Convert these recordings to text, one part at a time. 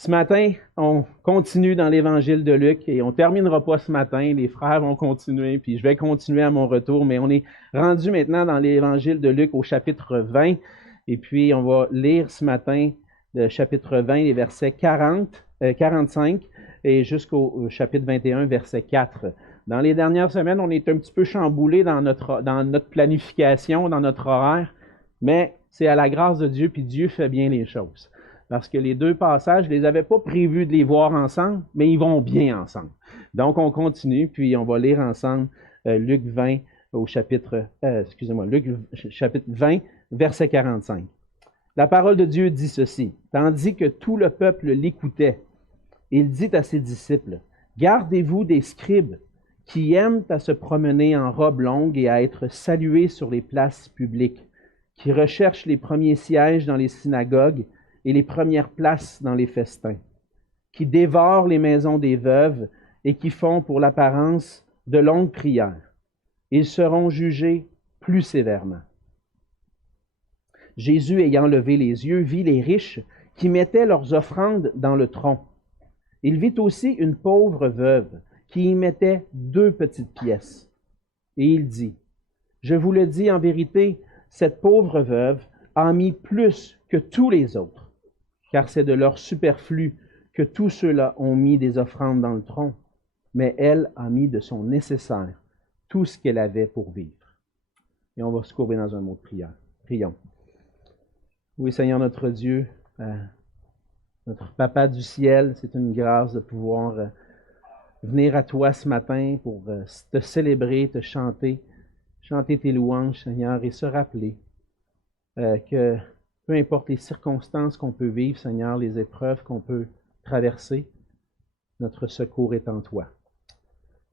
Ce matin, on continue dans l'Évangile de Luc et on ne terminera pas ce matin. Les frères vont continuer, puis je vais continuer à mon retour, mais on est rendu maintenant dans l'Évangile de Luc au chapitre 20. Et puis, on va lire ce matin le chapitre 20, les versets 45 et jusqu'au chapitre 21, verset 4. Dans les dernières semaines, on est un petit peu chamboulé dans notre planification, dans notre horaire, mais c'est à la grâce de Dieu, puis Dieu fait bien les choses. Parce que les deux passages, je ne les avais pas prévus de les voir ensemble, mais ils vont bien ensemble. Donc, on continue, puis on va lire ensemble Luc 20 au chapitre 20, verset 45. La parole de Dieu dit ceci: tandis que tout le peuple l'écoutait, il dit à ses disciples: gardez-vous des scribes qui aiment à se promener en robe longue et à être salués sur les places publiques, qui recherchent les premiers sièges dans les synagogues et les premières places dans les festins, qui dévorent les maisons des veuves et qui font pour l'apparence de longues prières. Ils seront jugés plus sévèrement. Jésus, ayant levé les yeux, vit les riches qui mettaient leurs offrandes dans le tronc. Il vit aussi une pauvre veuve qui y mettait 2 petites pièces. Et il dit: je vous le dis en vérité, cette pauvre veuve a mis plus que tous les autres, car c'est de leur superflu que tous ceux-là ont mis des offrandes dans le tronc, mais elle a mis de son nécessaire tout ce qu'elle avait pour vivre. Et on va se courber dans un mot de prière. Prions. Oui, Seigneur notre Dieu, notre Papa du ciel, c'est une grâce de pouvoir venir à toi ce matin pour te célébrer, te chanter tes louanges, Seigneur, et se rappeler que peu importe les circonstances qu'on peut vivre, Seigneur, les épreuves qu'on peut traverser, notre secours est en toi.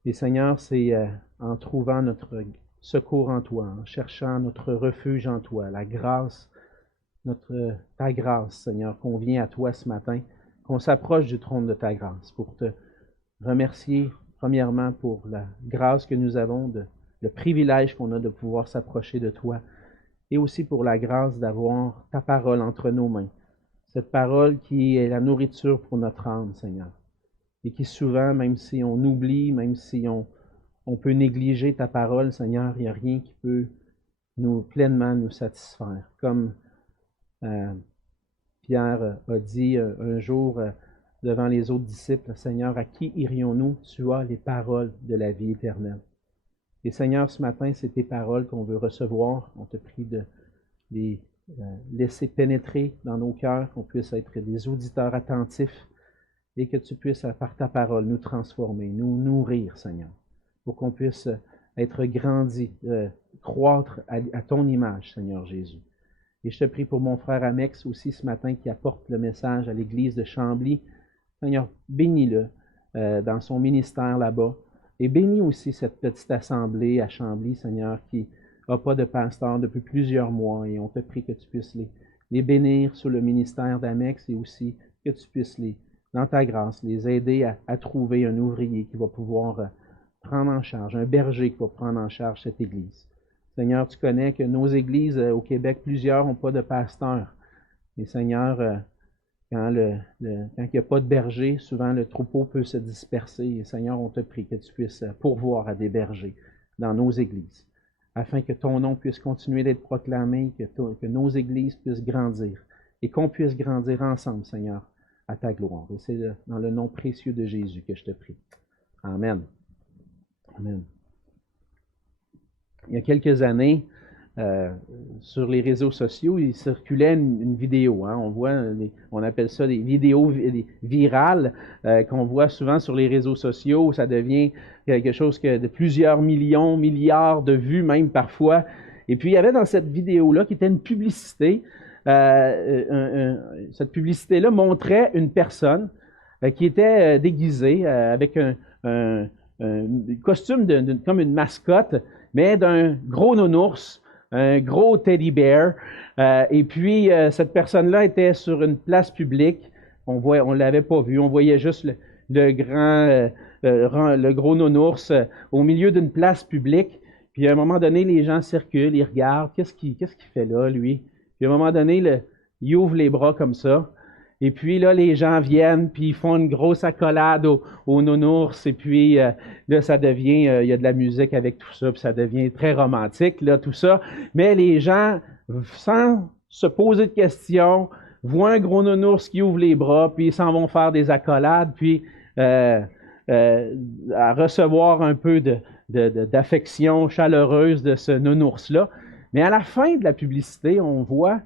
Et Seigneur, c'est en trouvant notre secours en toi, en cherchant notre refuge en toi, la grâce, ta grâce, Seigneur, qu'on vient à toi ce matin, qu'on s'approche du trône de ta grâce pour te remercier, premièrement, pour la grâce que nous avons, le privilège qu'on a de pouvoir s'approcher de toi, et aussi pour la grâce d'avoir ta parole entre nos mains. Cette parole qui est la nourriture pour notre âme, Seigneur. Et qui souvent, même si on oublie, même si on peut négliger ta parole, Seigneur, il n'y a rien qui peut pleinement nous satisfaire. Comme Pierre a dit un jour devant les autres disciples: Seigneur, à qui irions-nous? Tu as les paroles de la vie éternelle. Et Seigneur, ce matin, c'est tes paroles qu'on veut recevoir. On te prie de les laisser pénétrer dans nos cœurs, qu'on puisse être des auditeurs attentifs et que tu puisses, par ta parole, nous transformer, nous nourrir, Seigneur, pour qu'on puisse être grandi, croître à ton image, Seigneur Jésus. Et je te prie pour mon frère Amex aussi ce matin qui apporte le message à l'église de Chambly. Seigneur, bénis-le dans son ministère là-bas. Et bénis aussi cette petite assemblée à Chambly, Seigneur, qui n'a pas de pasteur depuis plusieurs mois. Et on te prie que tu puisses les bénir sous le ministère d'Amex et aussi que tu puisses, dans ta grâce, les aider à trouver un ouvrier qui va pouvoir prendre en charge, un berger qui va prendre en charge cette église. Seigneur, tu connais que nos églises au Québec, plusieurs n'ont pas de pasteur. Et Seigneur, quand il n'y a pas de berger, souvent le troupeau peut se disperser. Et Seigneur, on te prie que tu puisses pourvoir à des bergers dans nos églises, afin que ton nom puisse continuer d'être proclamé, que nos églises puissent grandir et qu'on puisse grandir ensemble, Seigneur, à ta gloire. Et c'est dans le nom précieux de Jésus que je te prie. Amen. Amen. Il y a quelques années, sur les réseaux sociaux, il circulait une vidéo. On voit, on appelle ça des vidéos virales qu'on voit souvent sur les réseaux sociaux. Ça devient quelque chose de plusieurs millions, milliards de vues même parfois. Et puis, il y avait dans cette vidéo-là qui était une publicité. Cette publicité-là montrait une personne qui était déguisée avec un costume comme une mascotte, mais d'un gros nounours, un gros teddy bear. Et puis, cette personne-là était sur une place publique. On l'avait pas vu. On voyait juste le gros nounours au milieu d'une place publique. Puis, à un moment donné, les gens circulent, ils regardent. Qu'est-ce qu'il fait là, lui? Puis, à un moment donné, il ouvre les bras comme ça. Et puis là, les gens viennent, puis ils font une grosse accolade aux nounours, et puis là, ça devient, il y a de la musique avec tout ça, puis ça devient très romantique, là, tout ça. Mais les gens, sans se poser de questions, voient un gros nounours qui ouvre les bras, puis ils s'en vont faire des accolades, puis à recevoir un peu d'affection chaleureuse de ce nounours-là. Mais à la fin de la publicité, on voit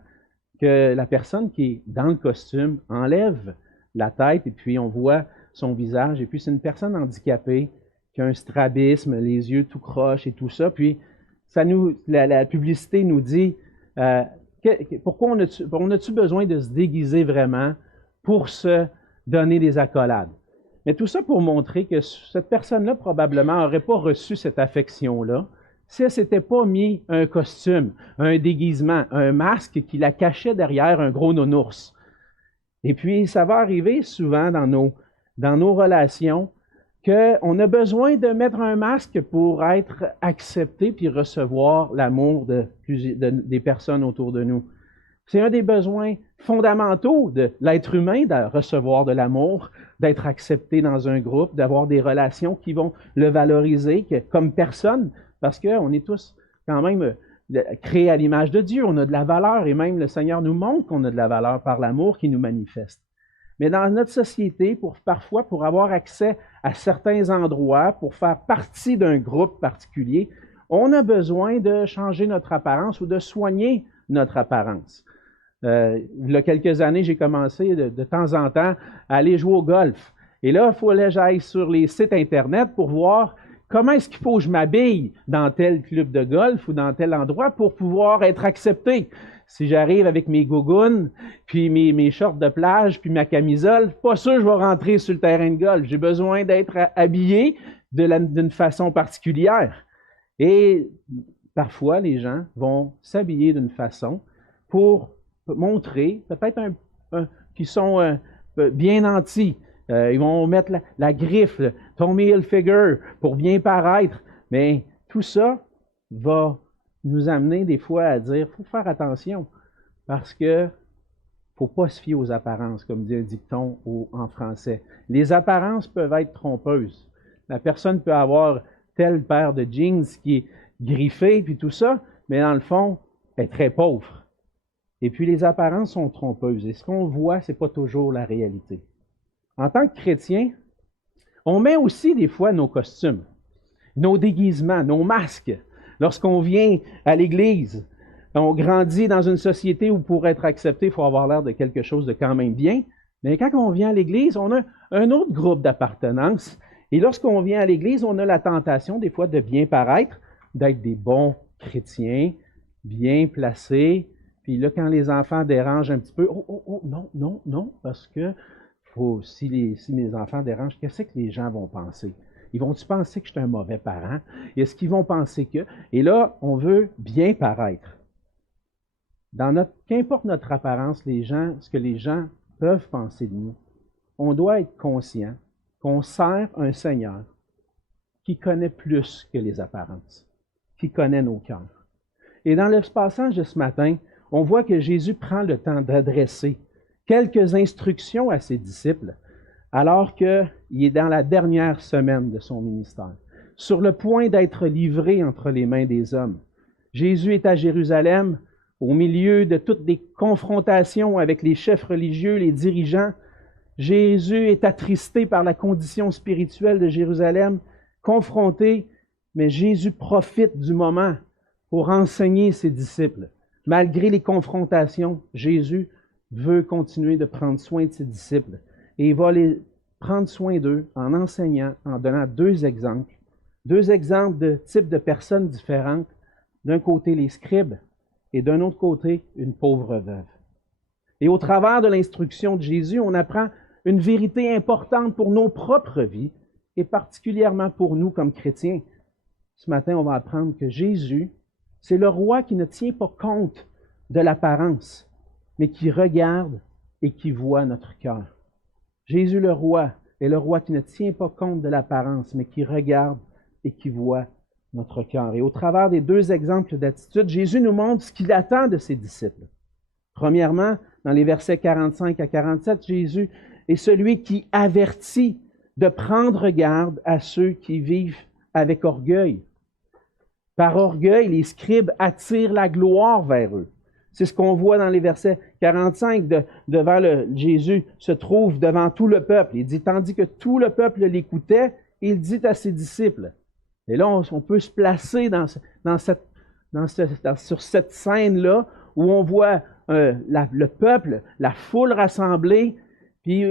que la personne qui est dans le costume enlève la tête et puis on voit son visage. Et puis c'est une personne handicapée qui a un strabisme, les yeux tout croches et tout ça. Puis la publicité nous dit pourquoi on a-tu besoin de se déguiser vraiment pour se donner des accolades? Mais tout ça pour montrer que cette personne-là probablement n'aurait pas reçu cette affection-là si elle ne s'était pas mis un costume, un déguisement, un masque qui la cachait derrière un gros nounours. Et puis, ça va arriver souvent dans nos relations qu'on a besoin de mettre un masque pour être accepté puis recevoir l'amour des personnes autour de nous. C'est un des besoins fondamentaux de l'être humain, de recevoir de l'amour, d'être accepté dans un groupe, d'avoir des relations qui vont le valoriser comme personne, parce qu'on est tous quand même créés à l'image de Dieu, on a de la valeur, et même le Seigneur nous montre qu'on a de la valeur par l'amour qui nous manifeste. Mais dans notre société, parfois, pour avoir accès à certains endroits, pour faire partie d'un groupe particulier, on a besoin de changer notre apparence ou de soigner notre apparence. Il y a quelques années, j'ai commencé de temps en temps à aller jouer au golf. Et là, il fallait que j'aille sur les sites Internet pour voir comment est-ce qu'il faut que je m'habille dans tel club de golf ou dans tel endroit pour pouvoir être accepté. Si j'arrive avec mes gougounes, puis mes shorts de plage, puis ma camisole, pas sûr que je vais rentrer sur le terrain de golf. J'ai besoin d'être habillé d'une façon particulière. Et parfois, les gens vont s'habiller d'une façon pour montrer peut-être qu'ils sont bien nantis. Ils vont mettre la griffe, le Tommy Hilfiger pour bien paraître. Mais tout ça va nous amener des fois à dire il faut faire attention parce que faut pas se fier aux apparences, comme dit un dicton en français. Les apparences peuvent être trompeuses. La personne peut avoir telle paire de jeans qui est griffée puis tout ça, mais dans le fond, elle est très pauvre. Et puis les apparences sont trompeuses. Et ce qu'on voit, c'est pas toujours la réalité. En tant que chrétien, on met aussi des fois nos costumes, nos déguisements, nos masques. Lorsqu'on vient à l'Église, on grandit dans une société où pour être accepté, il faut avoir l'air de quelque chose de quand même bien. Mais quand on vient à l'Église, on a un autre groupe d'appartenance. Et lorsqu'on vient à l'Église, on a la tentation des fois de bien paraître, d'être des bons chrétiens, bien placés. Puis là, quand les enfants dérangent un petit peu, non, parce que si mes enfants dérangent, qu'est-ce que les gens vont penser? Ils vont-tu penser que je suis un mauvais parent? Est-ce qu'ils vont penser que... Et là, on veut bien paraître. Qu'importe notre apparence, ce que les gens peuvent penser de nous, on doit être conscient qu'on sert un Seigneur qui connaît plus que les apparences, qui connaît nos cœurs. Et dans le passage de ce matin, on voit que Jésus prend le temps d'adresser quelques instructions à ses disciples, alors qu'il est dans la dernière semaine de son ministère, sur le point d'être livré entre les mains des hommes. Jésus est à Jérusalem, au milieu de toutes les confrontations avec les chefs religieux, les dirigeants. Jésus est attristé par la condition spirituelle de Jérusalem, confronté, mais Jésus profite du moment pour enseigner ses disciples. Malgré les confrontations, Jésus veut continuer de prendre soin de ses disciples. Et il va les prendre soin d'eux en enseignant, en donnant deux exemples de types de personnes différentes. D'un côté, les scribes, et d'un autre côté, une pauvre veuve. Et au travers de l'instruction de Jésus, on apprend une vérité importante pour nos propres vies, et particulièrement pour nous comme chrétiens. Ce matin, on va apprendre que Jésus, c'est le roi qui ne tient pas compte de l'apparence, mais qui regarde et qui voit notre cœur. Jésus le roi est le roi qui ne tient pas compte de l'apparence, mais qui regarde et qui voit notre cœur. Et au travers des deux exemples d'attitude, Jésus nous montre ce qu'il attend de ses disciples. Premièrement, dans les versets 45 à 47, Jésus est celui qui avertit de prendre garde à ceux qui vivent avec orgueil. Par orgueil, les scribes attirent la gloire vers eux. C'est ce qu'on voit dans les versets 45. Jésus se trouve devant tout le peuple. Il dit, tandis que tout le peuple l'écoutait, il dit à ses disciples. Et là, on peut se placer sur cette scène-là où on voit le peuple, la foule rassemblée, puis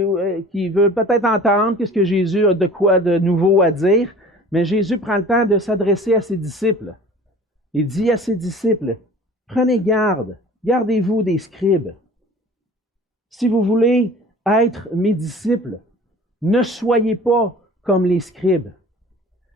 qui veut peut-être entendre qu'est-ce que Jésus a de quoi de nouveau à dire. Mais Jésus prend le temps de s'adresser à ses disciples. Il dit à ses disciples, prenez garde, gardez-vous des scribes. Si vous voulez être mes disciples, ne soyez pas comme les scribes.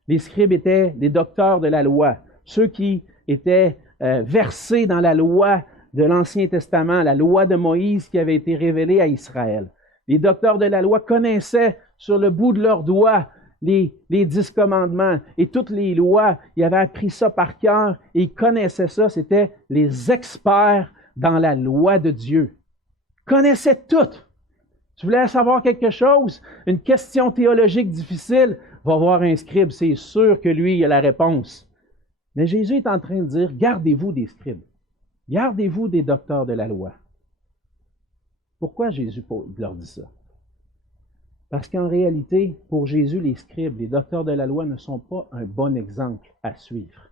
Les scribes étaient des docteurs de la loi, ceux qui étaient versés dans la loi de l'Ancien Testament, la loi de Moïse qui avait été révélée à Israël. Les docteurs de la loi connaissaient sur le bout de leurs doigts les 10 commandements et toutes les lois. Ils avaient appris ça par cœur et ils connaissaient ça. C'était les experts dans la loi de Dieu. Ils connaissaient tout. Tu voulais savoir quelque chose, une question théologique difficile, va voir un scribe, c'est sûr que lui, il a la réponse. Mais Jésus est en train de dire, gardez-vous des scribes. Gardez-vous des docteurs de la loi. Pourquoi Jésus leur dit ça? Parce qu'en réalité, pour Jésus, les scribes, les docteurs de la loi ne sont pas un bon exemple à suivre.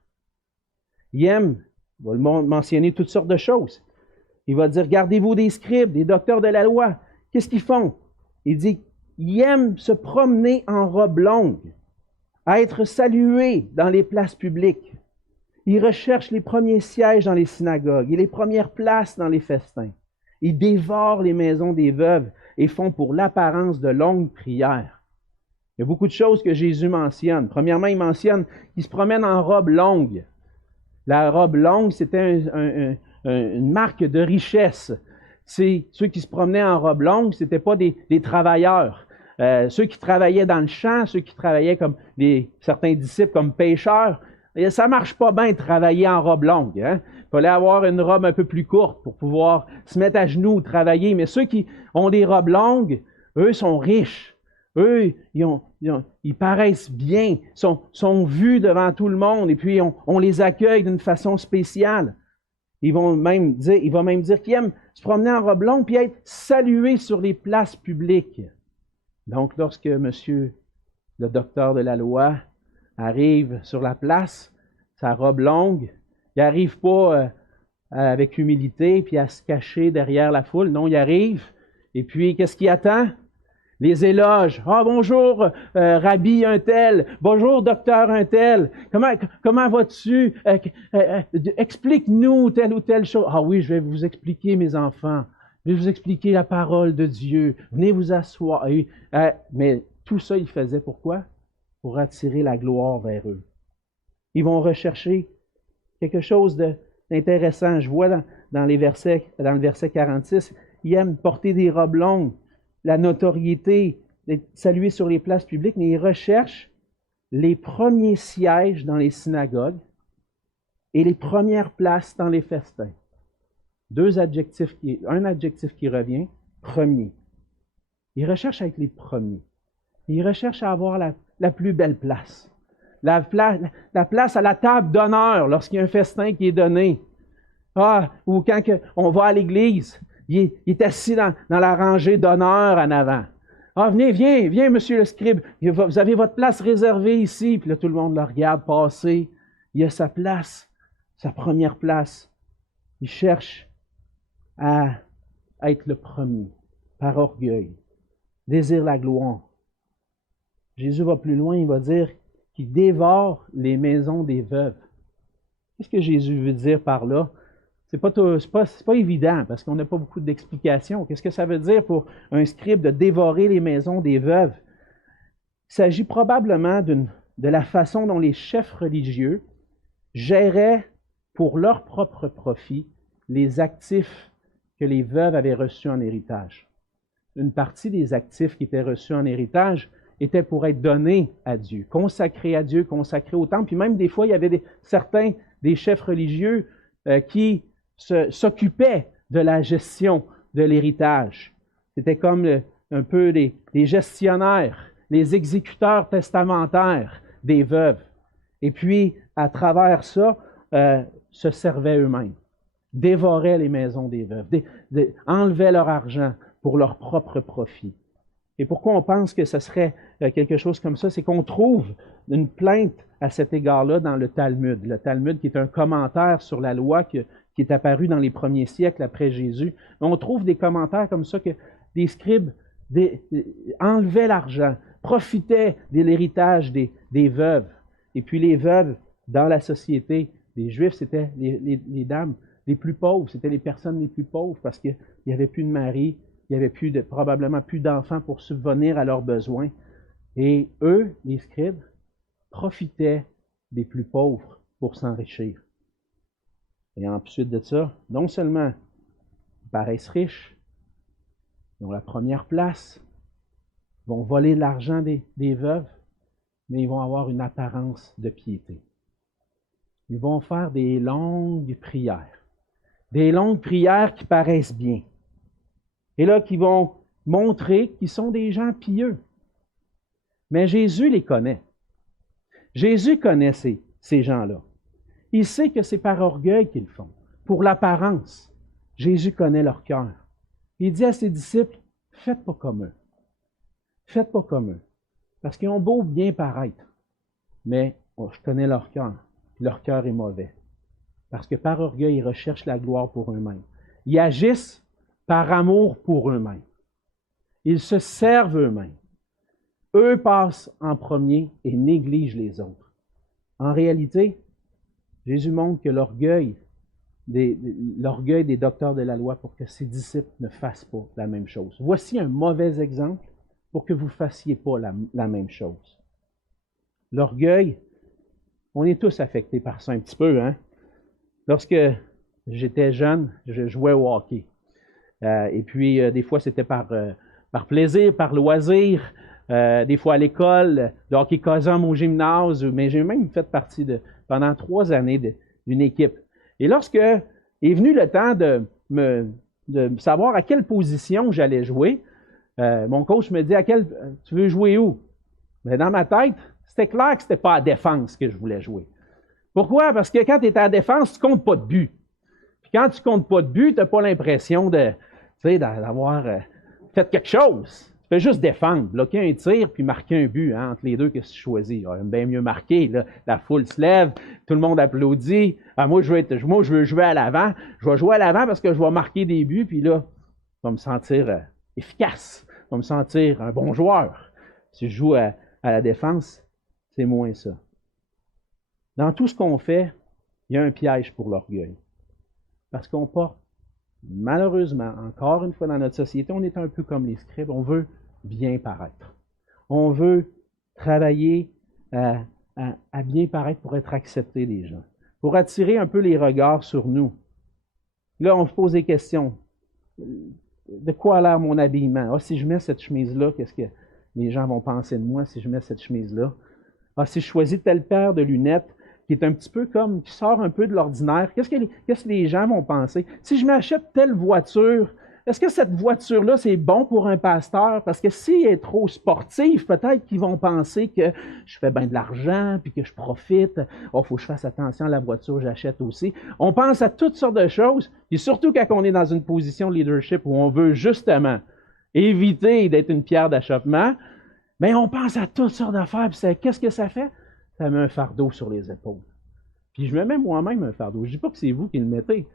Il aime, il va mentionner toutes sortes de choses. Il va dire, gardez-vous des scribes, des docteurs de la loi. Qu'est-ce qu'ils font? Il dit, ils aiment se promener en robe longue, à être salués dans les places publiques. Ils recherchent les premiers sièges dans les synagogues et les premières places dans les festins. Ils dévorent les maisons des veuves et font pour l'apparence de longues prières. Il y a beaucoup de choses que Jésus mentionne. Premièrement, il mentionne qu'ils se promènent en robe longue. La robe longue, c'était une marque de richesse. Ceux qui se promenaient en robe longue, ce n'étaient pas des travailleurs. Ceux qui travaillaient dans le champ, ceux qui travaillaient comme certains disciples comme pêcheurs, ça ne marche pas bien de travailler en robe longue. Il fallait avoir une robe un peu plus courte pour pouvoir se mettre à genoux, travailler. Mais ceux qui ont des robes longues, eux sont riches. Eux, ils paraissent bien, sont vus devant tout le monde et puis on les accueille d'une façon spéciale. Il va même dire qu'ils aiment se promener en robe longue puis être salués sur les places publiques. Donc, lorsque monsieur, le docteur de la loi, arrive sur la place, sa robe longue, il n'arrive pas avec humilité puis à se cacher derrière la foule. Non, il arrive et puis qu'est-ce qu'il attend? Les éloges. « Ah, bonjour, Rabbi un tel. Bonjour, docteur un tel. Comment vas-tu? Explique-nous telle ou telle chose. »« Ah oui, je vais vous expliquer, mes enfants. Je vais vous expliquer la parole de Dieu. Venez vous asseoir. » Mais tout ça, il faisait pourquoi? Pour attirer la gloire vers eux. Ils vont rechercher quelque chose d'intéressant. Je vois dans le verset 46, ils aiment porter des robes longues, la notoriété, d'être salués sur les places publiques, mais ils recherchent les premiers sièges dans les synagogues et les premières places dans les festins. Un adjectif qui revient, premier. Ils recherchent à être les premiers. Ils recherchent à avoir la plus belle place. La place à la table d'honneur lorsqu'il y a un festin qui est donné. Ou quand on va à l'église, il est assis dans la rangée d'honneur en avant. Viens, monsieur le scribe, vous avez votre place réservée ici. Puis là, tout le monde le regarde passer. Il a sa place, sa première place. Il cherche à être le premier, par orgueil, désire la gloire. Jésus va plus loin, il va dire qu'il dévore les maisons des veuves. Qu'est-ce que Jésus veut dire par là? C'est pas évident, parce qu'on n'a pas beaucoup d'explications. Qu'est-ce que ça veut dire pour un scribe de dévorer les maisons des veuves? Il s'agit probablement de la façon dont les chefs religieux géraient pour leur propre profit les actifs que les veuves avaient reçus en héritage. Une partie des actifs qui étaient reçus en héritage était pour être donnés à Dieu, consacrés à Dieu, consacrés au temple. Puis même des fois, il y avait certains des chefs religieux qui s'occupaient de la gestion de l'héritage. C'était comme un peu les gestionnaires, les exécuteurs testamentaires des veuves. Et puis, à travers ça, se servaient eux-mêmes, dévoraient les maisons des veuves, enlevaient leur argent pour leur propre profit. Et pourquoi on pense que ce serait quelque chose comme ça? C'est qu'on trouve une plainte à cet égard-là dans le Talmud. Le Talmud, qui est un commentaire sur la loi qui est apparu dans les premiers siècles après Jésus. Mais on trouve des commentaires comme ça que des scribes enlevaient l'argent, profitaient de l'héritage des veuves. Et puis les veuves, dans la société des Juifs, c'était les dames les plus pauvres, c'était les personnes les plus pauvres parce qu'il n'y avait plus de mari, il n'y avait probablement plus d'enfants pour subvenir à leurs besoins. Et eux, les scribes, profitaient des plus pauvres pour s'enrichir. Et ensuite de ça, non seulement ils paraissent riches, ils ont la première place, ils vont voler l'argent des veuves, mais ils vont avoir une apparence de piété. Ils vont faire des longues prières qui paraissent bien. Et là, qui vont montrer qu'ils sont des gens pieux. Mais Jésus les connaît. Jésus connaît ces gens-là. Il sait que c'est par orgueil qu'ils le font, pour l'apparence. Jésus connaît leur cœur. Il dit à ses disciples, faites pas comme eux. Faites pas comme eux. Parce qu'ils ont beau bien paraître, mais je connais leur cœur. Leur cœur est mauvais. Parce que par orgueil, ils recherchent la gloire pour eux-mêmes. Ils agissent par amour pour eux-mêmes. Ils se servent eux-mêmes. Eux passent en premier et négligent les autres. En réalité, Jésus montre que l'orgueil des docteurs de la loi pour que ses disciples ne fassent pas la même chose. Voici un mauvais exemple pour que vous ne fassiez pas la même chose. L'orgueil, on est tous affectés par ça un petit peu, hein? Lorsque j'étais jeune, je jouais au hockey. Et puis, des fois, c'était par plaisir, par loisir. Des fois à l'école, le hockey cosum au gymnase. Mais j'ai même fait partie pendant 3 années d'une équipe. Et lorsque est venu le temps de savoir à quelle position j'allais jouer, mon coach me dit, tu veux jouer où? Mais dans ma tête, c'était clair que ce n'était pas à défense que je voulais jouer. Pourquoi? Parce que quand tu es à la défense, tu ne comptes pas de but. Puis quand tu ne comptes pas de but, tu n'as pas l'impression d'avoir fait quelque chose. Tu fais juste défendre, bloquer un tir puis marquer un but. Hein, entre les deux, qu'est-ce que tu choisis? J'aime bien mieux marquer. Là. La foule se lève, tout le monde applaudit. Moi, je veux jouer à l'avant. Je vais jouer à l'avant parce que je vais marquer des buts. Puis là, je vais me sentir efficace. Je vais me sentir un bon joueur. Si je joue à la défense, c'est moins ça. Dans tout ce qu'on fait, il y a un piège pour l'orgueil. Parce qu'on porte, malheureusement, encore une fois dans notre société, on est un peu comme les scribes, on veut bien paraître. On veut travailler à bien paraître pour être accepté des gens, pour attirer un peu les regards sur nous. Là, on se pose des questions. De quoi a l'air mon habillement? Si je mets cette chemise-là, qu'est-ce que les gens vont penser de moi si je mets cette chemise-là? Si je choisis telle paire de lunettes, qui est un petit peu comme, qui sort un peu de l'ordinaire, qu'est-ce que les gens vont penser? Si je m'achète telle voiture, est-ce que cette voiture-là, c'est bon pour un pasteur? Parce que s'il est trop sportif, peut-être qu'ils vont penser que je fais bien de l'argent, puis que je profite. Il faut que je fasse attention à la voiture que j'achète aussi. On pense à toutes sortes de choses, et surtout quand on est dans une position de leadership où on veut justement éviter d'être une pierre d'achoppement, mais on pense à toutes sortes d'affaires, puis qu'est-ce que ça fait? Ça met un fardeau sur les épaules. Puis je me mets moi-même un fardeau. Je ne dis pas que c'est vous qui le mettez.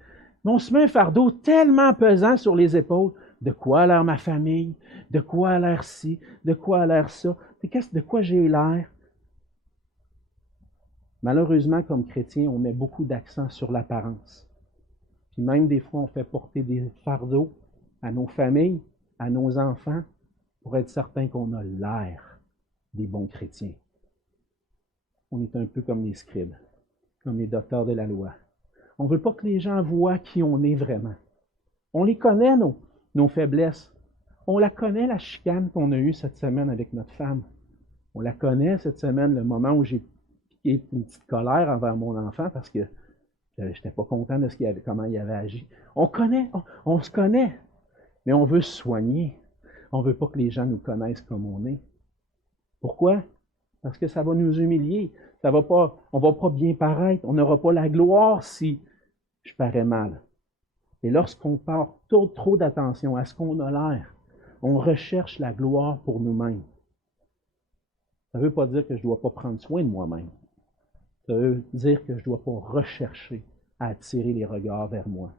Mais on se met un fardeau tellement pesant sur les épaules. De quoi a l'air ma famille? De quoi a l'air ci? De quoi a l'air ça? De quoi j'ai l'air? Malheureusement, comme chrétiens, on met beaucoup d'accent sur l'apparence. Puis même des fois, on fait porter des fardeaux à nos familles, à nos enfants, pour être certain qu'on a l'air des bons chrétiens. On est un peu comme les scribes, comme les docteurs de la loi. On ne veut pas que les gens voient qui on est vraiment. On les connaît, nos faiblesses. On la connaît, la chicane qu'on a eue cette semaine avec notre femme. On la connaît cette semaine, le moment où j'ai piqué une petite colère envers mon enfant parce que je n'étais pas content de comment il avait agi. On se connaît. mais on veut se soigner. On ne veut pas que les gens nous connaissent comme on est. Pourquoi? Parce que ça va nous humilier. On ne va pas bien paraître. On n'aura pas la gloire si je parais mal. Et lorsqu'on porte trop d'attention à ce qu'on a l'air, on recherche la gloire pour nous-mêmes. Ça ne veut pas dire que je ne dois pas prendre soin de moi-même. Ça veut dire que je ne dois pas rechercher à attirer les regards vers moi.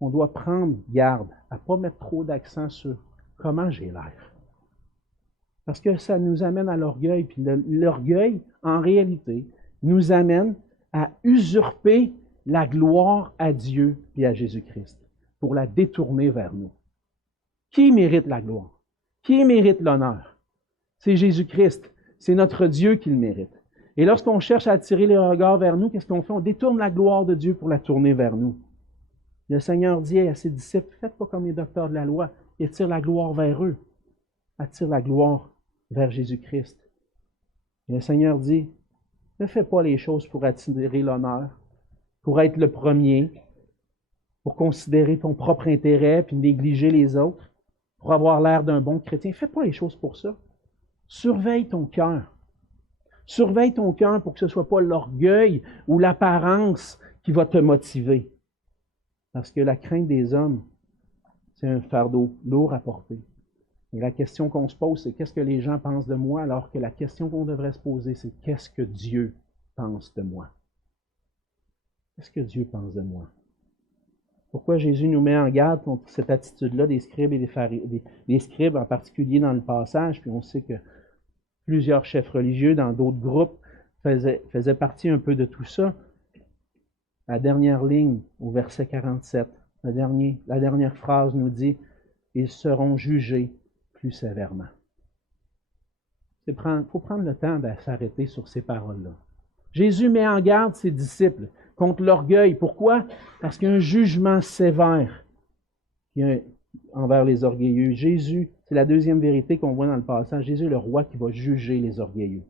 On doit prendre garde à ne pas mettre trop d'accent sur comment j'ai l'air. Parce que ça nous amène à l'orgueil. Puis l'orgueil, en réalité, nous amène à usurper la gloire à Dieu et à Jésus-Christ pour la détourner vers nous. Qui mérite la gloire? Qui mérite l'honneur? C'est Jésus-Christ. C'est notre Dieu qui le mérite. Et lorsqu'on cherche à attirer les regards vers nous, qu'est-ce qu'on fait? On détourne la gloire de Dieu pour la tourner vers nous. Le Seigneur dit à ses disciples, faites pas comme les docteurs de la loi, ils attirent la gloire vers eux. Attire la gloire vers Jésus-Christ. Et le Seigneur dit, ne fais pas les choses pour attirer l'honneur, pour être le premier, pour considérer ton propre intérêt puis négliger les autres, pour avoir l'air d'un bon chrétien. Fais pas les choses pour ça. Surveille ton cœur. Surveille ton cœur pour que ce ne soit pas l'orgueil ou l'apparence qui va te motiver. Parce que la crainte des hommes, c'est un fardeau lourd à porter. Et la question qu'on se pose, c'est qu'est-ce que les gens pensent de moi, alors que la question qu'on devrait se poser, c'est qu'est-ce que Dieu pense de moi? Qu'est-ce que Dieu pense de moi? Pourquoi Jésus nous met en garde contre cette attitude-là des scribes et des scribes en particulier dans le passage, puis on sait que plusieurs chefs religieux dans d'autres groupes faisaient partie un peu de tout ça. La dernière ligne, au verset 47, la dernière phrase nous dit « Ils seront jugés plus sévèrement ». Il faut prendre le temps de s'arrêter sur ces paroles-là. Jésus met en garde ses disciples contre l'orgueil. Pourquoi? Parce qu'il y a un jugement sévère envers les orgueilleux. Jésus, c'est la deuxième vérité qu'on voit dans le passage. Jésus est le roi qui va juger les orgueilleux.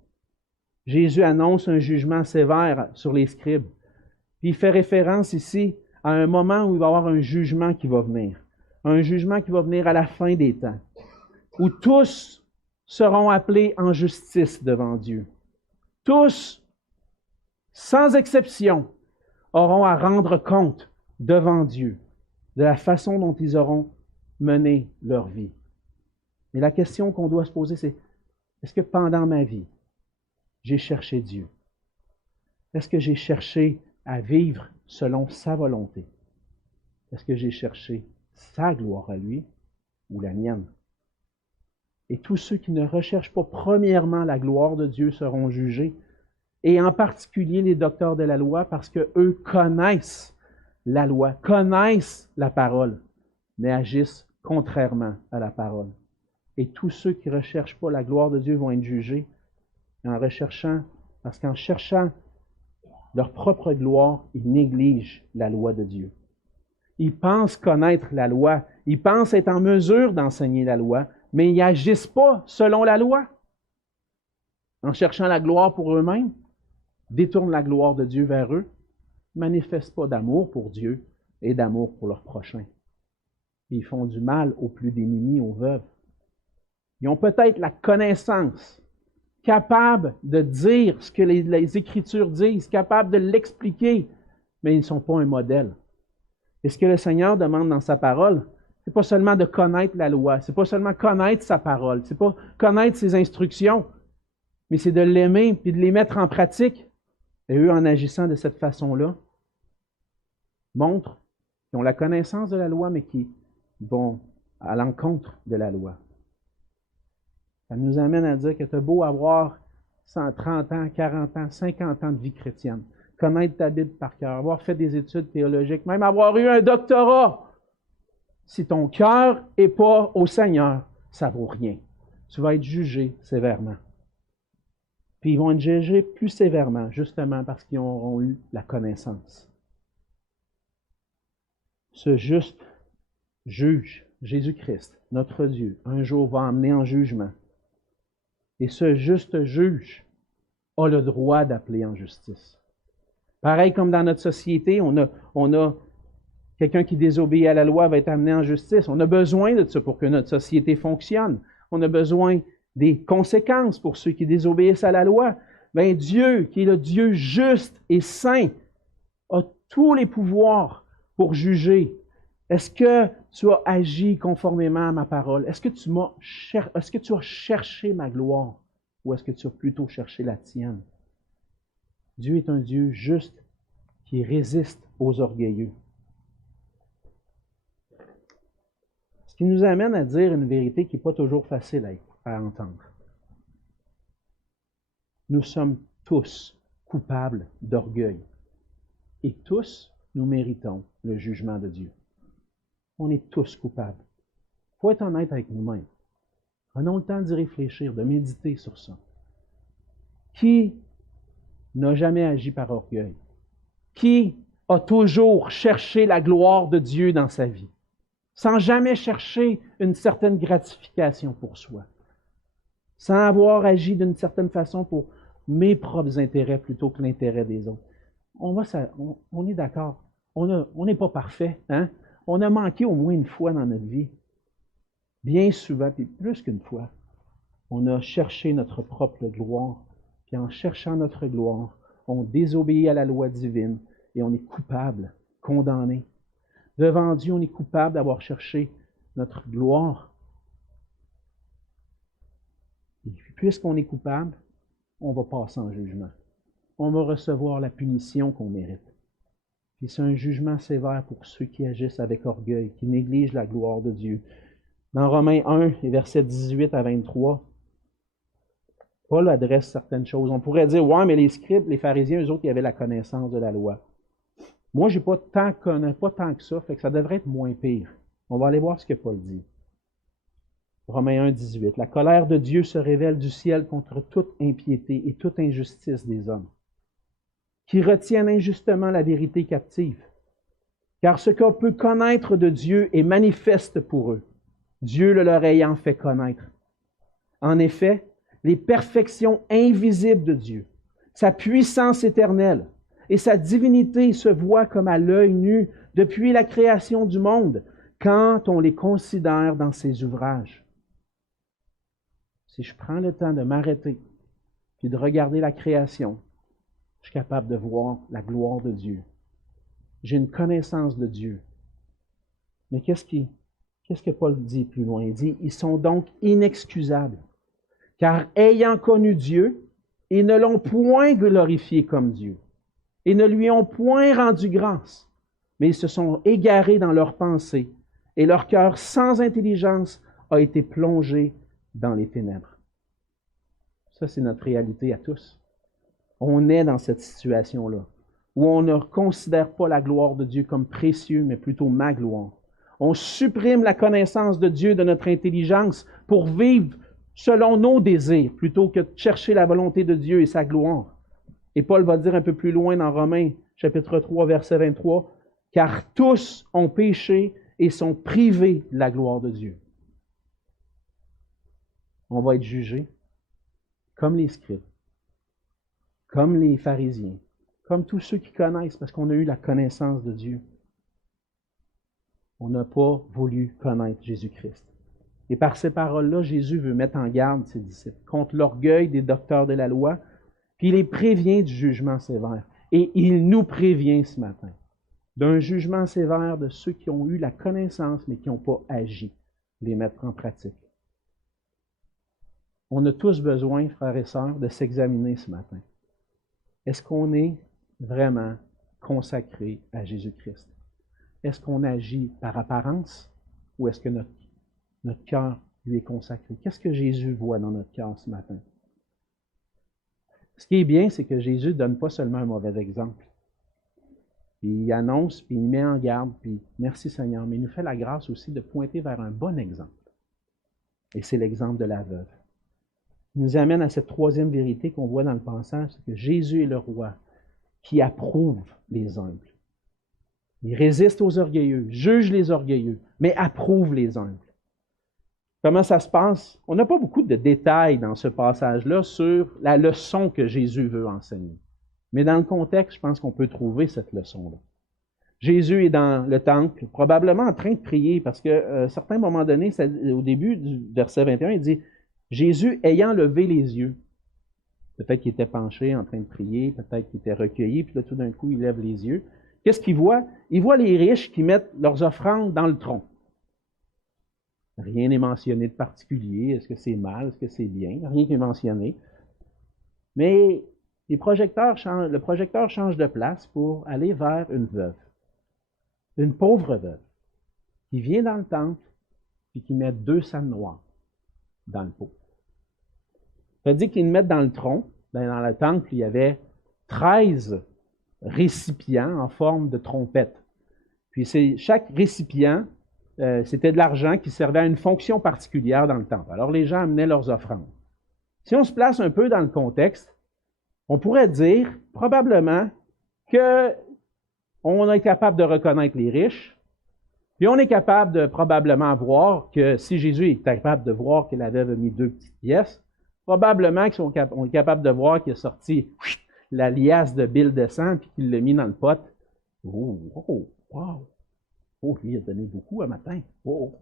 Jésus annonce un jugement sévère sur les scribes. Puis il fait référence ici à un moment où il va y avoir un jugement qui va venir. Un jugement qui va venir à la fin des temps. Où tous seront appelés en justice devant Dieu. Tous, sans exception, auront à rendre compte devant Dieu de la façon dont ils auront mené leur vie. Mais la question qu'on doit se poser, c'est est-ce que pendant ma vie, j'ai cherché Dieu? Est-ce que j'ai cherché à vivre selon sa volonté? Est-ce que j'ai cherché sa gloire à lui ou la mienne? Et tous ceux qui ne recherchent pas premièrement la gloire de Dieu seront jugés, et en particulier les docteurs de la loi, parce qu'eux connaissent la loi, connaissent la parole, mais agissent contrairement à la parole. Et tous ceux qui ne recherchent pas la gloire de Dieu vont être jugés parce qu'en cherchant leur propre gloire, ils négligent la loi de Dieu. Ils pensent connaître la loi, ils pensent être en mesure d'enseigner la loi, mais ils n'agissent pas selon la loi. En cherchant la gloire pour eux-mêmes, détournent la gloire de Dieu vers eux, ne manifestent pas d'amour pour Dieu et d'amour pour leur prochain. Ils font du mal aux plus démunis, aux veuves. Ils ont peut-être la connaissance, capables de dire ce que les Écritures disent, capables de l'expliquer, mais ils ne sont pas un modèle. Et ce que le Seigneur demande dans sa parole, ce n'est pas seulement de connaître la loi, ce n'est pas seulement connaître sa parole, ce n'est pas connaître ses instructions, mais c'est de l'aimer et de les mettre en pratique. Et eux, en agissant de cette façon-là, montrent qu'ils ont la connaissance de la loi, mais qui vont à l'encontre de la loi. Ça nous amène à dire que tu as beau avoir 130 ans, 40 ans, 50 ans de vie chrétienne, connaître ta Bible par cœur, avoir fait des études théologiques, même avoir eu un doctorat. Si ton cœur n'est pas au Seigneur, ça ne vaut rien. Tu vas être jugé sévèrement. Puis ils vont être jugés plus sévèrement, justement parce qu'ils auront eu la connaissance. Ce juste juge, Jésus-Christ, notre Dieu, un jour va emmener en jugement. Et ce juste juge a le droit d'appeler en justice. Pareil comme dans notre société, on a Quelqu'un qui désobéit à la loi va être amené en justice. On a besoin de ça pour que notre société fonctionne. On a besoin des conséquences pour ceux qui désobéissent à la loi. Bien, Dieu, qui est le Dieu juste et saint, a tous les pouvoirs pour juger. Est-ce que tu as agi conformément à ma parole? Est-ce que tu as cherché ma gloire? Ou est-ce que tu as plutôt cherché la tienne? Dieu est un Dieu juste qui résiste aux orgueilleux. Ce qui nous amène à dire une vérité qui n'est pas toujours facile à entendre. Nous sommes tous coupables d'orgueil. Et tous, nous méritons le jugement de Dieu. On est tous coupables. Il faut être honnête avec nous-mêmes. Prenons le temps d'y réfléchir, de méditer sur ça. Qui n'a jamais agi par orgueil? Qui a toujours cherché la gloire de Dieu dans sa vie, sans jamais chercher une certaine gratification pour soi, sans avoir agi d'une certaine façon pour mes propres intérêts plutôt que l'intérêt des autres? On est d'accord. On n'est pas parfait. Hein? On a manqué au moins une fois dans notre vie. Bien souvent, puis plus qu'une fois, on a cherché notre propre gloire. Puis en cherchant notre gloire, on désobéit à la loi divine et on est coupable, condamné. Devant Dieu, on est coupable d'avoir cherché notre gloire. Et puisqu'on est coupable, on va passer en jugement. On va recevoir la punition qu'on mérite. Puis c'est un jugement sévère pour ceux qui agissent avec orgueil, qui négligent la gloire de Dieu. Dans Romains 1, versets 18 à 23, Paul adresse certaines choses. On pourrait dire, ouais, mais les scribes, les pharisiens, eux autres, ils avaient la connaissance de la loi. Moi, je n'ai pas tant que ça, fait que ça devrait être moins pire. On va aller voir ce que Paul dit. Romains 1, 18. La colère de Dieu se révèle du ciel contre toute impiété et toute injustice des hommes, qui retiennent injustement la vérité captive. Car ce qu'on peut connaître de Dieu est manifeste pour eux, Dieu le leur ayant fait connaître. En effet, les perfections invisibles de Dieu, sa puissance éternelle et sa divinité se voient comme à l'œil nu depuis la création du monde, quand on les considère dans ses ouvrages. Si je prends le temps de m'arrêter puis de regarder la création, je suis capable de voir la gloire de Dieu. J'ai une connaissance de Dieu. Mais qu'est-ce que Paul dit plus loin? Il dit, ils sont donc inexcusables, car ayant connu Dieu, ils ne l'ont point glorifié comme Dieu, et ne lui ont point rendu grâce, mais ils se sont égarés dans leurs pensées, et leur cœur sans intelligence a été plongé dans les ténèbres. Ça, c'est notre réalité à tous. On est dans cette situation-là, où on ne considère pas la gloire de Dieu comme précieux, mais plutôt ma gloire. On supprime la connaissance de Dieu de notre intelligence pour vivre selon nos désirs, plutôt que de chercher la volonté de Dieu et sa gloire. Et Paul va dire un peu plus loin dans Romains, chapitre 3, verset 23, « Car tous ont péché et sont privés de la gloire de Dieu. » On va être jugés comme les scribes, comme les pharisiens, comme tous ceux qui connaissent, parce qu'on a eu la connaissance de Dieu. On n'a pas voulu connaître Jésus-Christ. Et par ces paroles-là, Jésus veut mettre en garde ses disciples contre l'orgueil des docteurs de la loi, puis il les prévient du jugement sévère. Et il nous prévient ce matin d'un jugement sévère de ceux qui ont eu la connaissance, mais qui n'ont pas agi, les mettre en pratique. On a tous besoin, frères et sœurs, de s'examiner ce matin. Est-ce qu'on est vraiment consacré à Jésus-Christ? Est-ce qu'on agit par apparence ou est-ce que notre cœur lui est consacré? Qu'est-ce que Jésus voit dans notre cœur ce matin? Ce qui est bien, c'est que Jésus ne donne pas seulement un mauvais exemple. Puis il annonce, puis il met en garde, puis merci Seigneur, mais il nous fait la grâce aussi de pointer vers un bon exemple. Et c'est l'exemple de la veuve. Il nous amène à cette troisième vérité qu'on voit dans le passage, c'est que Jésus est le roi qui approuve les humbles. Il résiste aux orgueilleux, juge les orgueilleux, mais approuve les humbles. Comment ça se passe? On n'a pas beaucoup de détails dans ce passage-là sur la leçon que Jésus veut enseigner. Mais dans le contexte, je pense qu'on peut trouver cette leçon-là. Jésus est dans le temple, probablement en train de prier, parce qu'à un certain moment donné, au début du verset 21, il dit « Jésus ayant levé les yeux ». Peut-être qu'il était penché en train de prier, peut-être qu'il était recueilli, puis là, tout d'un coup, il lève les yeux. Qu'est-ce qu'il voit? Il voit les riches qui mettent leurs offrandes dans le tronc. Rien n'est mentionné de particulier. Est-ce que c'est mal? Est-ce que c'est bien? Rien qui est mentionné. Mais le projecteur change de place pour aller vers une veuve. Une pauvre veuve qui vient dans le temple et qui met 2 sangs noirs dans le pot. Ça veut dire qu'ils le mettent dans le tronc. Bien, dans le temple, il y avait 13 récipients en forme de trompette. Puis chaque récipient, c'était de l'argent qui servait à une fonction particulière dans le temple. Alors les gens amenaient leurs offrandes. Si on se place un peu dans le contexte, on pourrait dire probablement qu'on est capable de reconnaître les riches, puis on est capable de probablement voir que si Jésus est capable de voir qu'il avait mis 2 petites pièces, probablement qu'on est capable de voir qu'il a sorti la liasse de billes de sang puis qu'il l'a mis dans le pot. Oh, oh, wow! Oh, lui, il a donné beaucoup un matin. Oh!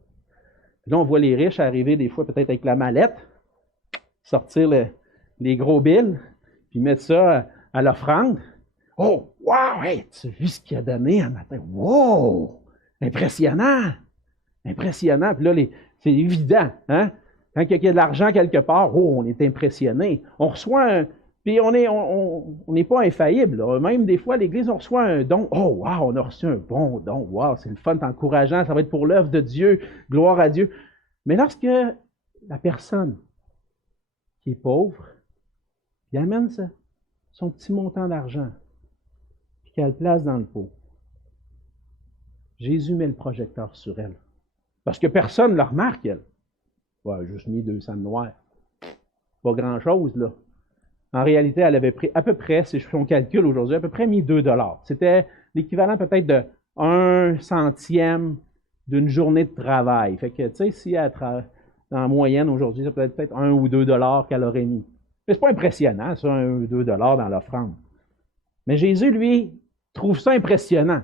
Puis là, on voit les riches arriver des fois peut-être avec la mallette, sortir les gros billes, puis mettre ça à l'offrande. Oh, wow! Hey, tu as vu ce qu'il a donné un matin? Wow! Impressionnant! Impressionnant! Puis là, c'est évident, hein? Quand il y a de l'argent quelque part, oh, on est impressionné. On reçoit puis on n'est pas infaillible. Là. Même des fois, l'Église, on reçoit un don. Oh, wow, on a reçu un bon don. Wow, c'est le fun, c'est encourageant, ça va être pour l'œuvre de Dieu. Gloire à Dieu. Mais lorsque la personne qui est pauvre, il amène son petit montant d'argent, puis qu'elle place dans le pot, Jésus met le projecteur sur elle. Parce que personne ne la remarque, elle. Ouais, juste mis 200 noirs. Pas grand-chose, là. En réalité, elle avait pris à peu près, si je fais mon calcul aujourd'hui, à peu près mis 2 $. C'était l'équivalent peut-être de 1 centième d'une journée de travail. Fait que, tu sais, si elle en moyenne aujourd'hui, ça peut être peut-être 1 ou 2 $ qu'elle aurait mis. Mais c'est pas impressionnant, ça, 1 ou 2 $ dans l'offrande. Mais Jésus, lui, trouve ça impressionnant.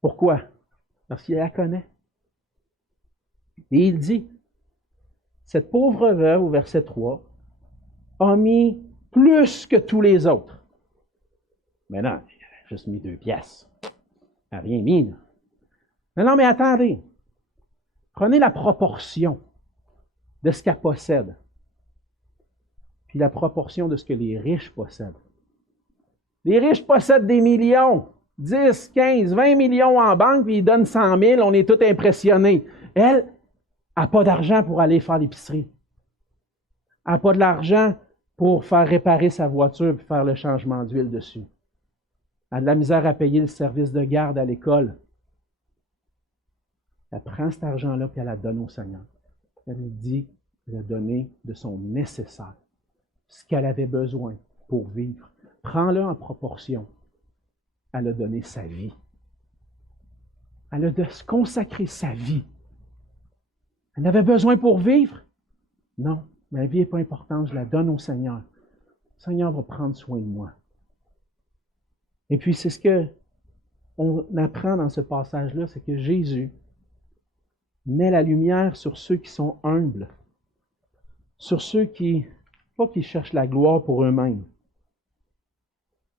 Pourquoi? Parce qu'il la connaît. Et il dit, cette pauvre veuve, au verset 3, a mis plus que tous les autres. Mais non, il a juste mis 2 piastres. Elle n'a rien mis. Là. Non, mais attendez. Prenez la proportion de ce qu'elle possède, puis la proportion de ce que les riches possèdent. Les riches possèdent des millions, 10, 15, 20 millions en banque, puis ils donnent 100 000, on est tous impressionnés. Elle n'a pas d'argent pour aller faire l'épicerie. Elle n'a pas de l'argent pour faire réparer sa voiture et faire le changement d'huile dessus. Elle a de la misère à payer le service de garde à l'école. Elle prend cet argent-là et elle la donne au Seigneur. Elle lui dit de donner de son nécessaire, ce qu'elle avait besoin pour vivre. Prends-le en proportion. Elle a donné sa vie. Elle a de se consacrer sa vie. Elle avait besoin pour vivre? Non. Ma vie n'est pas importante, je la donne au Seigneur. Le Seigneur va prendre soin de moi. Et puis, c'est ce qu'on apprend dans ce passage-là, c'est que Jésus met la lumière sur ceux qui sont humbles, sur ceux pas qui cherchent la gloire pour eux-mêmes.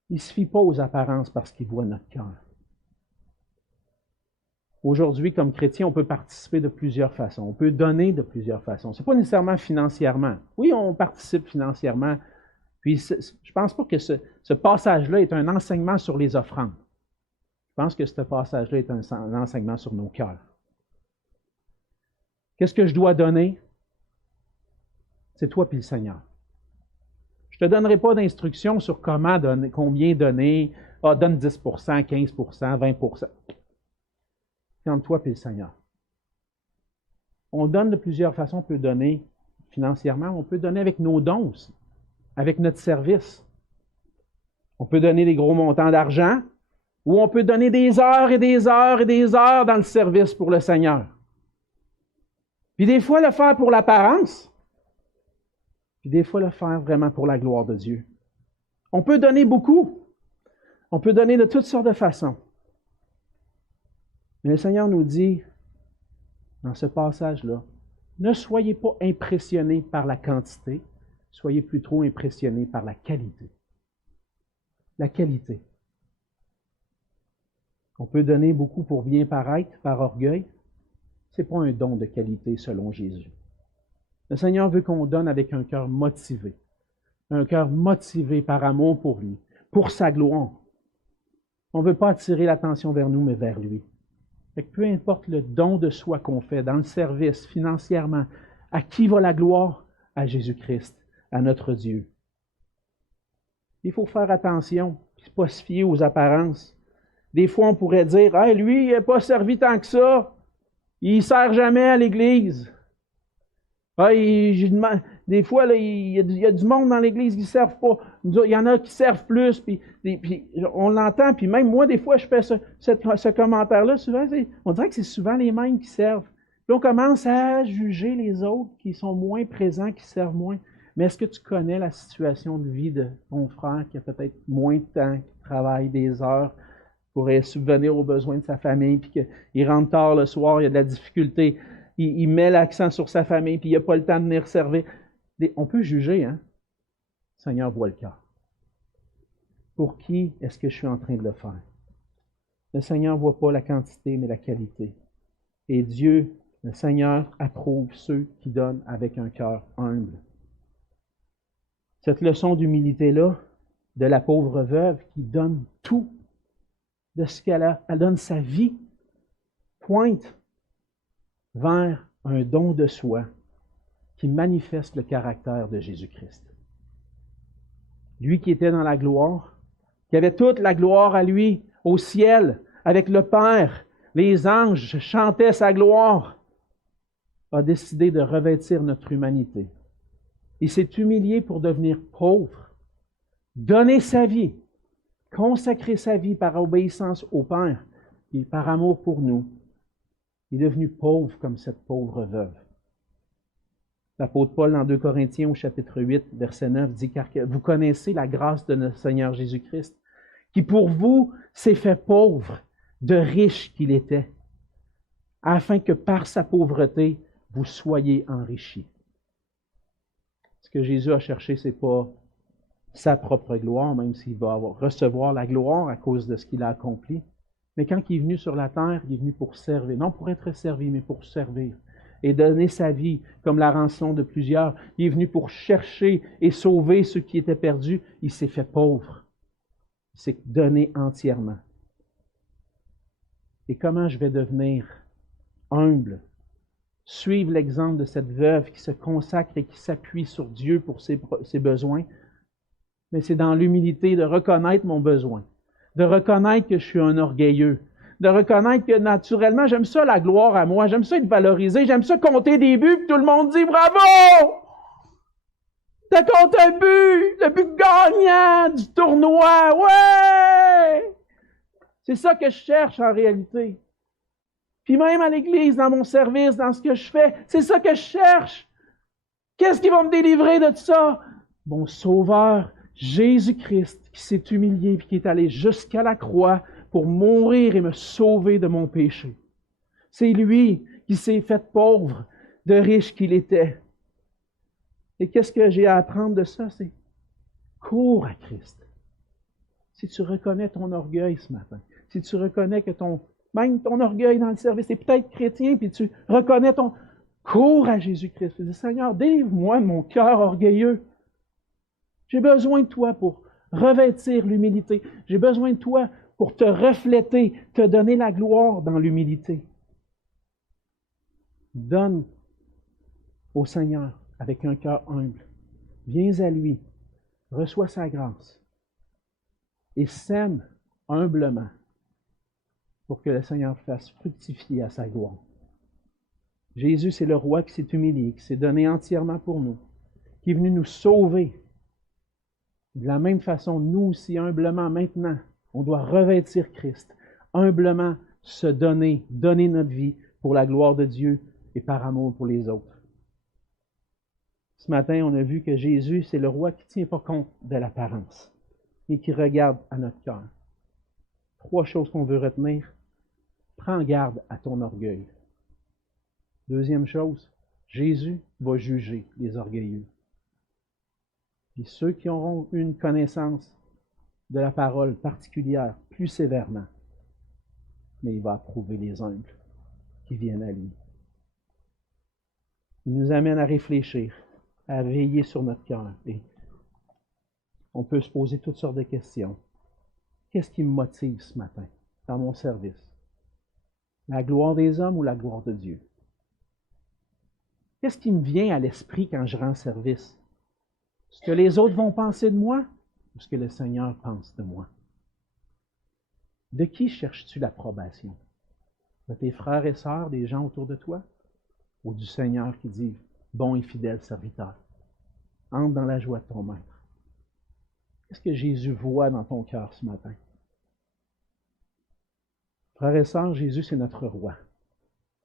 Il ne se fie pas aux apparences parce qu'il voit notre cœur. Aujourd'hui, comme chrétien, on peut participer de plusieurs façons. On peut donner de plusieurs façons. Ce n'est pas nécessairement financièrement. Oui, on participe financièrement. Puis, je ne pense pas que ce passage-là est un enseignement sur les offrandes. Je pense que ce passage-là est un enseignement sur nos cœurs. Qu'est-ce que je dois donner? C'est toi puis le Seigneur. Je ne te donnerai pas d'instructions sur comment donner, combien donner. Ah, donne 10 %, 15 %, 20 %. C'est entre toi et le Seigneur. On donne de plusieurs façons. On peut donner financièrement, on peut donner avec nos dons aussi, avec notre service. On peut donner des gros montants d'argent ou on peut donner des heures et des heures et des heures dans le service pour le Seigneur. Puis des fois, le faire pour l'apparence, puis des fois, le faire vraiment pour la gloire de Dieu. On peut donner beaucoup. On peut donner de toutes sortes de façons. Mais le Seigneur nous dit, dans ce passage-là, ne soyez pas impressionnés par la quantité, soyez plutôt impressionnés par la qualité. La qualité. On peut donner beaucoup pour bien paraître, par orgueil. Ce n'est pas un don de qualité selon Jésus. Le Seigneur veut qu'on donne avec un cœur motivé par amour pour lui, pour sa gloire. On ne veut pas attirer l'attention vers nous, mais vers lui. Fait que peu importe le don de soi qu'on fait, dans le service, financièrement, à qui va la gloire? À Jésus-Christ, à notre Dieu. Il faut faire attention, et pas se fier aux apparences. Des fois, on pourrait dire, « Hey, lui, il n'a pas servi tant que ça. Il ne sert jamais à l'Église. » Des fois, là, il y a du monde dans l'Église qui ne servent pas. Il y en a qui servent plus, puis on l'entend. Puis même moi, des fois, je fais ce commentaire-là. Souvent, on dirait que c'est souvent les mêmes qui servent. Puis on commence à juger les autres qui sont moins présents, qui servent moins. Mais est-ce que tu connais la situation de vie de ton frère qui a peut-être moins de temps, qui travaille des heures pour subvenir aux besoins de sa famille, puis qu'il rentre tard le soir, il y a de la difficulté. Il met l'accent sur sa famille, puis il n'a pas le temps de venir servir. On peut juger, hein? Le Seigneur voit le cœur. Pour qui est-ce que je suis en train de le faire? Le Seigneur ne voit pas la quantité, mais la qualité. Et Dieu, le Seigneur, approuve ceux qui donnent avec un cœur humble. Cette leçon d'humilité-là, de la pauvre veuve qui donne tout de ce qu'elle a, elle donne sa vie, pointe vers un don de soi qui manifeste le caractère de Jésus-Christ. Lui qui était dans la gloire, qui avait toute la gloire à lui, au ciel, avec le Père, les anges chantaient sa gloire, a décidé de revêtir notre humanité. Il s'est humilié pour devenir pauvre, donner sa vie, consacrer sa vie par obéissance au Père et par amour pour nous. Il est devenu pauvre comme cette pauvre veuve. L'apôtre Paul, dans 2 Corinthiens, au chapitre 8, verset 9, dit « Car vous connaissez la grâce de notre Seigneur Jésus-Christ, qui pour vous s'est fait pauvre, de riche qu'il était, afin que par sa pauvreté, vous soyez enrichis. » Ce que Jésus a cherché, ce n'est pas sa propre gloire, même s'il va recevoir la gloire à cause de ce qu'il a accompli. Mais quand il est venu sur la terre, il est venu pour servir. Non pour être servi, mais pour servir. Et donner sa vie comme la rançon de plusieurs. Il est venu pour chercher et sauver ceux qui étaient perdus. Il s'est fait pauvre. Il s'est donné entièrement. Et comment je vais devenir humble? Suivre l'exemple de cette veuve qui se consacre et qui s'appuie sur Dieu pour ses besoins. Mais c'est dans l'humilité de reconnaître mon besoin. De reconnaître que je suis un orgueilleux, de reconnaître que naturellement, j'aime ça la gloire à moi, j'aime ça être valorisé, j'aime ça compter des buts, puis tout le monde dit « Bravo! T'as compté un but, le but gagnant du tournoi, ouais! » C'est ça que je cherche en réalité. Puis même à l'Église, dans mon service, dans ce que je fais, c'est ça que je cherche. Qu'est-ce qui va me délivrer de tout ça? Mon Sauveur, Jésus-Christ, qui s'est humilié et qui est allé jusqu'à la croix pour mourir et me sauver de mon péché. C'est lui qui s'est fait pauvre, de riche qu'il était. Et qu'est-ce que j'ai à apprendre de ça? C'est cours à Christ. Si tu reconnais ton orgueil ce matin, si tu reconnais que même ton orgueil dans le service, tu es peut-être chrétien, puis tu reconnais cours à Jésus-Christ. Tu dis, Seigneur, délivre-moi de mon cœur orgueilleux. J'ai besoin de toi pour revêtir l'humilité. J'ai besoin de toi pour te refléter, te donner la gloire dans l'humilité. Donne au Seigneur avec un cœur humble. Viens à lui, reçois sa grâce et sème humblement pour que le Seigneur fasse fructifier à sa gloire. Jésus, c'est le roi qui s'est humilié, qui s'est donné entièrement pour nous, qui est venu nous sauver. De la même façon, nous aussi, humblement, maintenant, on doit revêtir Christ, humblement se donner notre vie pour la gloire de Dieu et par amour pour les autres. Ce matin, on a vu que Jésus, c'est le roi qui ne tient pas compte de l'apparence, mais qui regarde à notre cœur. 3 choses qu'on veut retenir. Prends garde à ton orgueil. Deuxième chose, Jésus va juger les orgueilleux. Puis ceux qui auront une connaissance de la parole particulière plus sévèrement, mais il va approuver les humbles qui viennent à lui. Il nous amène à réfléchir, à veiller sur notre cœur. Et on peut se poser toutes sortes de questions. Qu'est-ce qui me motive ce matin dans mon service? La gloire des hommes ou la gloire de Dieu? Qu'est-ce qui me vient à l'esprit quand je rends service? Ce que les autres vont penser de moi ou ce que le Seigneur pense de moi? De qui cherches-tu l'approbation? De tes frères et sœurs, des gens autour de toi? Ou du Seigneur qui dit, bon et fidèle serviteur, entre dans la joie de ton maître? Qu'est-ce que Jésus voit dans ton cœur ce matin? Frères et sœurs, Jésus, c'est notre roi.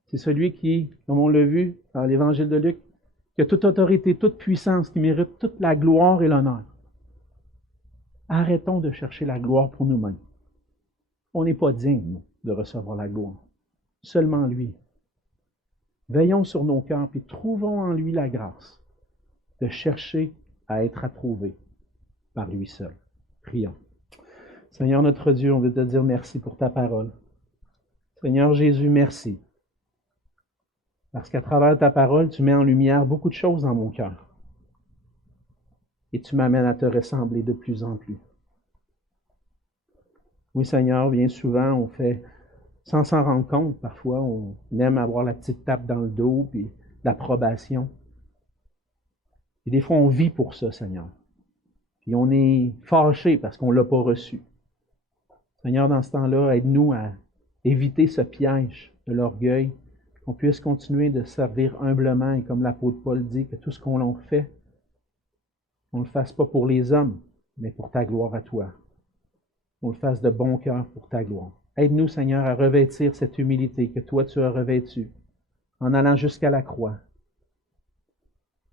C'est celui qui, comme on l'a vu dans l'Évangile de Luc, qui a toute autorité, toute puissance, qui mérite toute la gloire et l'honneur. Arrêtons de chercher la gloire pour nous-mêmes. On n'est pas digne de recevoir la gloire. Seulement lui. Veillons sur nos cœurs et trouvons en lui la grâce de chercher à être approuvés par lui seul. Prions. Seigneur notre Dieu, on veut te dire merci pour ta parole. Seigneur Jésus, merci. Parce qu'à travers ta parole, tu mets en lumière beaucoup de choses dans mon cœur. Et tu m'amènes à te ressembler de plus en plus. Oui, Seigneur, bien souvent, on fait, sans s'en rendre compte, parfois, on aime avoir la petite tape dans le dos, puis l'approbation. Et des fois, on vit pour ça, Seigneur. Puis on est fâché parce qu'on ne l'a pas reçu. Seigneur, dans ce temps-là, aide-nous à éviter ce piège de l'orgueil, qu'on puisse continuer de servir humblement, et comme l'apôtre Paul dit, que tout ce qu'on fait, on ne le fasse pas pour les hommes, mais pour ta gloire à toi. On le fasse de bon cœur pour ta gloire. Aide-nous, Seigneur, à revêtir cette humilité que toi tu as revêtue, en allant jusqu'à la croix.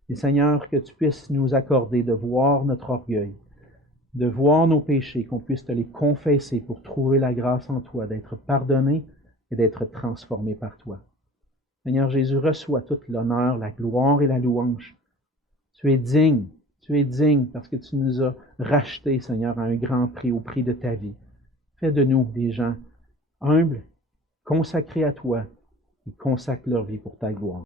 Et Seigneur, que tu puisses nous accorder de voir notre orgueil, de voir nos péchés, qu'on puisse te les confesser pour trouver la grâce en toi, d'être pardonné et d'être transformé par toi. Seigneur Jésus, reçois toute l'honneur, la gloire et la louange. Tu es digne parce que tu nous as rachetés, Seigneur, à un grand prix, au prix de ta vie. Fais de nous des gens humbles, consacrés à toi, qui consacrent leur vie pour ta gloire.